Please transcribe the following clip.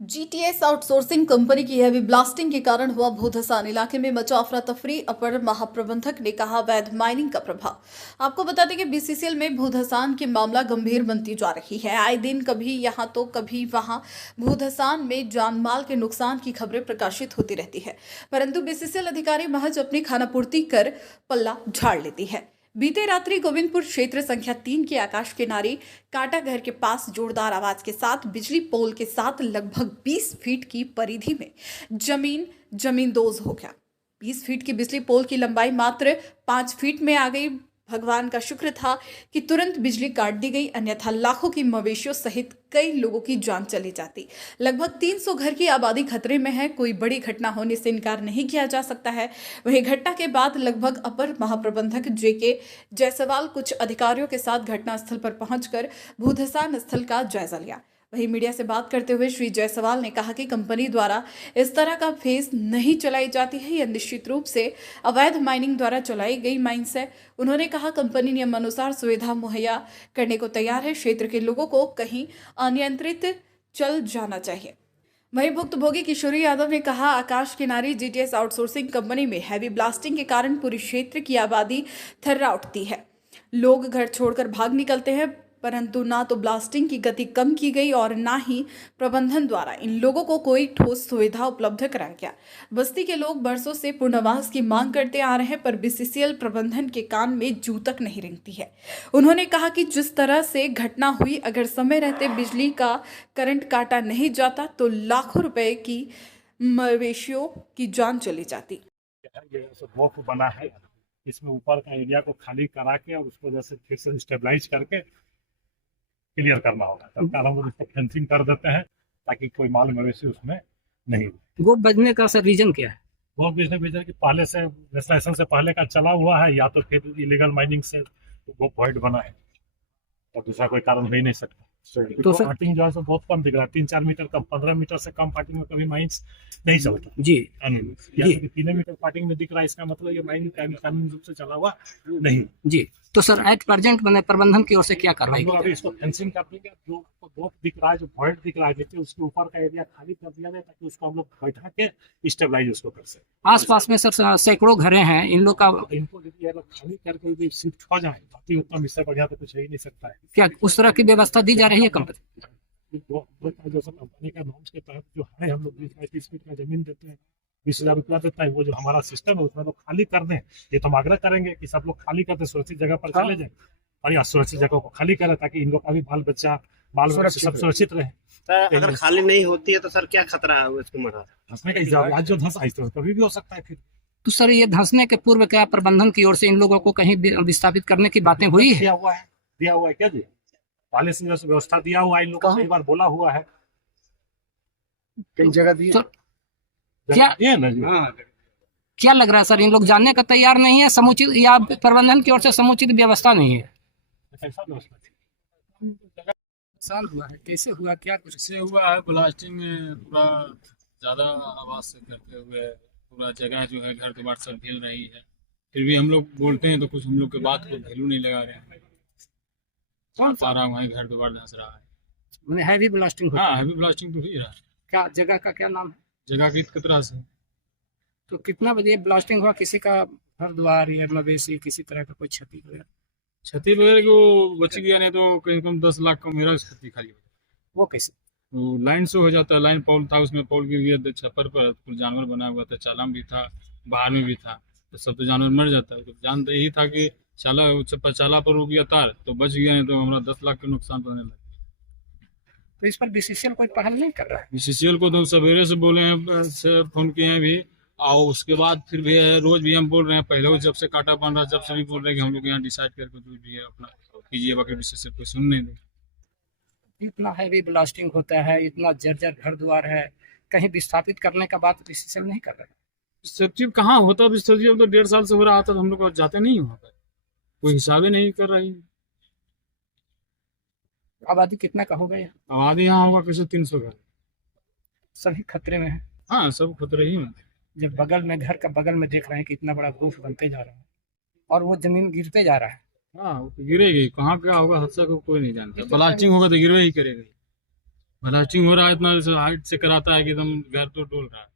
GTS outsourcing company की heavy blasting के कारण हुआ भूधसान, इलाके में मचा अफरा तफरी। अपर महाप्रबंधक ने कहा अवैध माइनिंग का प्रभाव। आपको बता दें कि बीसीसीएल में भूधसान की मामला गंभीर बनती जा रही है। आए दिन कभी यहां तो कभी वहां भूधसान में जानमाल के नुकसान की खबरें प्रकाशित होती रहती है, परंतु बीसीसीएल अधिकारी महज अपनी खानापूर्ति कर पल्ला झाड़ लेती है। बीते रात्रि गोविंदपुर क्षेत्र संख्या 3 के आकाश किनारे काटा घर के पास जोरदार आवाज के साथ बिजली पोल के साथ लगभग 20 फीट की परिधि में जमींदोज हो गया। 20 फीट की बिजली पोल की लंबाई मात्र 5 फीट में आ गई। भगवान का शुक्र था कि तुरंत बिजली काट दी गई, अन्यथा लाखों की मवेशियों सहित कई लोगों की जान चली जाती। लगभग 300 घर की आबादी खतरे में है। कोई बड़ी घटना होने से इनकार नहीं किया जा सकता है। वहीं घटना के बाद लगभग अपर महाप्रबंधक जेके जायसवाल कुछ अधिकारियों के साथ घटनास्थल पर पहुंचकर भूधसान स्थल का जायजा लिया। वहीं मीडिया से बात करते हुए श्री जायसवाल ने कहा कि कंपनी द्वारा इस तरह का फेज नहीं चलाई जाती है। यह निश्चित रूप से अवैध माइनिंग द्वारा चलाई गई माइंस है। उन्होंने कहा कंपनी नियमानुसार सुविधा मुहैया करने को तैयार है। क्षेत्र के लोगों को कहीं अनियंत्रित चल जाना चाहिए। वहीं भुक्तभोगी किशोरी यादव ने कहा आकाश किनारी जीटीएस आउटसोर्सिंग कंपनी में हैवी ब्लास्टिंग के कारण पूरे क्षेत्र की आबादी थर्रा उठती है। लोग घर छोड़कर भाग निकलते हैं, परंतु ना तो ब्लास्टिंग की गति कम की गई और ना ही प्रबंधन द्वारा इन लोगों को कोई ठोस सुविधा उपलब्ध कराया गया। बस्ती के लोग बरसों से पुनर्वास की मांग करते आ रहे हैं, पर बीसीसीएल प्रबंधन के कान में जू तक नहीं रेंगती है। उन्होंने कहा कि जिस तरह से घटना हुई, अगर समय रहते बिजली का करंट काटा नहीं जाता तो लाखों रुपए की मवेशियों की जान चली जाती। ये ब्लॉक बना है, इसमें ऊपर का एरिया को खाली करा के और उसको जैसे फिर से स्टेबलाइज करके क्लियर करना होगा। तत्काल हम लोग उसको फेंसिंग कर देते हैं ताकि कोई माल मवेशी उसमें नहीं हो। वो बजने का सर रीजन क्या है? वो बिजनेस कि पहले से लेजिस्लेशन से पहले का चला हुआ है, या तो फिर इलीगल माइनिंग से वो वॉइड बना है और दूसरा कोई कारण हो ही नहीं सकता। तो पार्टिंग जो है सो बहुत कम दिख रहा है, 3-4 मीटर कम, 15 मीटर से कम पार्टिंग में कभी माइंस नहीं चलता जी। या तो 3 मीटर पार्टिंग में दिख रहा है, इसका मतलब ये माइनिंग कानूनी रूप से चला हुआ नहीं। जी, तो सर एट प्रेजेंट मैंने प्रबंधन की ओर से क्या कार्रवाई की? अभी इसको फेंसिंग कर देंगे। जो ब्लॉक दिख रहा है, जो वॉइड दिख रहा है, देखिए उसके ऊपर का एरिया खाली कर दिया जाए ताकि उसको हम लोग बैठा के स्टेबलाइज उसको कर सकें। आसपास में सर सैकड़ों घरें हैं, इन लोग का इनको ये लोग खाली करके यदि शिफ्ट हो जाए तो उतना इससे बढ़िया तो कुछ हो ही नहीं सकता है। क्या उस तरह की व्यवस्था दी जा रही है कंपनी? जो सब कंपनी का नॉर्म्स के तहत जो है, हम लोग 20-25 फीट का जमीन देते हैं, 20,000 रुपया देता है। वो जो हमारा सिस्टम है उसमें लोग खाली कर दें, ये तो हम आग्रह करेंगे कि सब लोग खाली कर दें, सुरक्षित जगह पर चले जाए और या सुरक्षित जगह को खाली करें ताकि इन लोग का भी बाल बच्चा सब सुरक्षित रहे। सर अगर खाली नहीं होती है तो सर क्या खतरा है उसको मरा धंसने का? आज जो धंस आई तो कभी भी हो सकता है। फिर तो सर ये धंसने के पूर्व क्या प्रबंधन की ओर से इन लोगों को कहीं विस्थापित करने की बातें हुई है? दिया हुआ है क्या जी? पहले से जैसे व्यवस्था दिया हुआ है, इन लोगों को कई बार बोला हुआ है, कई जगह दी तो क्या ना जी। क्या लग रहा है सर, इन लोग जानने का तैयार नहीं है समुचित, या प्रबंधन की ओर से समुचित व्यवस्था नहीं है? ऐसा व्यवस्था साल हुआ है, कैसे हुआ, क्या कुछ से हुआ है? ब्लास्टिंग में पूरा ज़्यादा आवाज़ से करते हुए पूरा जगह जो है घर द्वार सब हिल रही है। फिर भी हम लोग बोलते हैं तो कुछ हम लोग के बात को वैल्यू नहीं लगा रहे हैं। सारा वहीं घर द्वार धंस रहा है। हैवी ब्लास्टिंग हाँ, हैवी ब्लास्टिंग तो ही रहा है। क्या जगह का क्या नाम है? जगह की कतरा से। तो कितना बजे ब्लास्टिंग हुआ? किसी का घर द्वार या मवेशी किसी तरह का कोई क्षति वगैरह? क्षति वगैरह को बच गया, नहीं तो कहीं कम 10 लाख का मेरा क्षति खाली। वो कैसे? तो लाइन से हो जाता है। लाइन पोल था, उसमें पोल गिर गया छप्पर पर, कुछ जानवर बना हुआ था, चालाम भी था, बाहर में भी था, तो सब तो जानवर मर जाता है। तो जान तो यही था कि चाला पर हो गया तार तो बच गया, नहीं तो हमारा 10 लाख का नुकसान होने लगा। तो इस पर बीसीसीएल कोई पहल नहीं कर रहा है? बीसीसीएल को तो सवेरे से बोले हैं, से फोन किए हैं भी, और उसके बाद फिर भी रोज भी हम बोल रहे हैं। पहले जब से काटा बन रहा, जब से भी बोल रहे हैं कि हम लोग यहाँ डिसाइड करके जो भी है अपना कीजिए, बाकी बीसीसीएल कोई सुन नहीं देगा। इतना हैवी ब्लास्टिंग होता है, इतना जर्जर घर द्वार है, कहीं विस्थापित करने का बात बीसीसीएल नहीं कर रहा है? सचिव कहाँ होता? सचिव तो 1.5 साल से हो रहा था, तो हम लोग जाते नहीं वहाँ पर, कोई हिसाब ही नहीं कर रही। आबादी कितना का हो गया? आबादी यहाँ होगा कैसे 300 घर। सभी खतरे में है। हाँ, सब खतरे ही में। जब बगल में घर का बगल में देख रहे हैं कि इतना बड़ा ग्रोथ बनते जा रहा है और वो जमीन गिरते जा रहा है। हाँ, वो तो गिरेगी, कहाँ क्या होगा हादसा को कोई नहीं जानता। ब्लास्टिंग होगा तो गिरवे ही करेगा। ब्लास्टिंग हो रहा है इतना हाइट से कराता है कि एकदम घर तो डोल रहा है।